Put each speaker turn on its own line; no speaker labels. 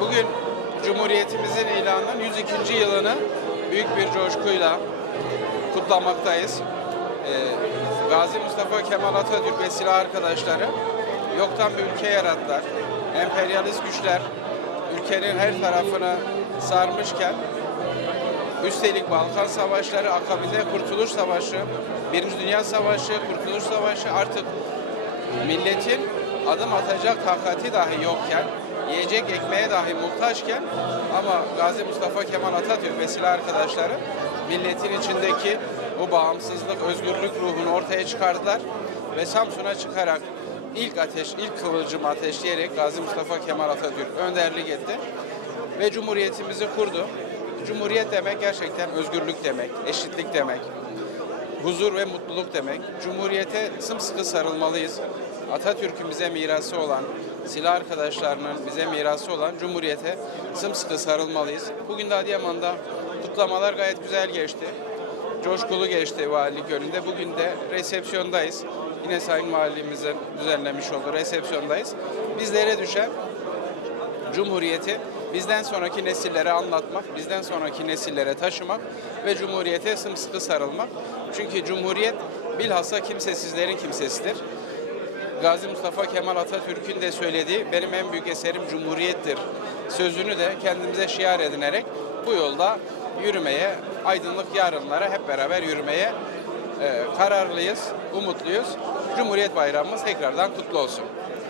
Bugün Cumhuriyetimizin ilanının 102. yılını büyük bir coşkuyla kutlamaktayız. Ee, Gazi Mustafa Kemal Atatürk ve silah arkadaşları yoktan bir ülke yarattılar. Emperyalist güçler ülkenin her tarafını sarmışken Üstelik Balkan Savaşları, akabinde Kurtuluş Savaşı, Birinci Dünya Savaşı, Kurtuluş Savaşı artık milletin adım atacak takati dahi yokken, yiyecek ekmeğe dahi muhtaçken ama Gazi Mustafa Kemal Atatürk ve silah arkadaşları milletin içindeki bu bağımsızlık, özgürlük ruhunu ortaya çıkardılar ve Samsun'a çıkarak ilk ateş, ilk kıvılcım ateşleyerek Gazi Mustafa Kemal Atatürk önderlik etti ve Cumhuriyetimizi kurdu. Cumhuriyet demek gerçekten özgürlük demek, eşitlik demek, huzur ve mutluluk demek. Cumhuriyete sımsıkı sarılmalıyız. Atatürk'ün bize mirası olan, silah arkadaşlarının bize mirası olan Cumhuriyete sımsıkı sarılmalıyız. Bugün de Adıyaman'da kutlamalar gayet güzel geçti. Coşkulu geçti valilik önünde. Bugün de resepsiyondayız. Yine Sayın Valimizin düzenlemiş olduğu resepsiyondayız. Bizlere düşen Cumhuriyeti bizden sonraki nesillere anlatmak, bizden sonraki nesillere taşımak ve Cumhuriyete sımsıkı sarılmak. Çünkü Cumhuriyet bilhassa kimsesizlerin kimsesidir. Gazi Mustafa Kemal Atatürk'ün de söylediği benim en büyük eserim Cumhuriyettir sözünü de kendimize şiar edinerek bu yolda yürümeye, aydınlık yarınlara hep beraber yürümeye e, kararlıyız, umutluyuz. Cumhuriyet Bayramımız tekrardan kutlu olsun.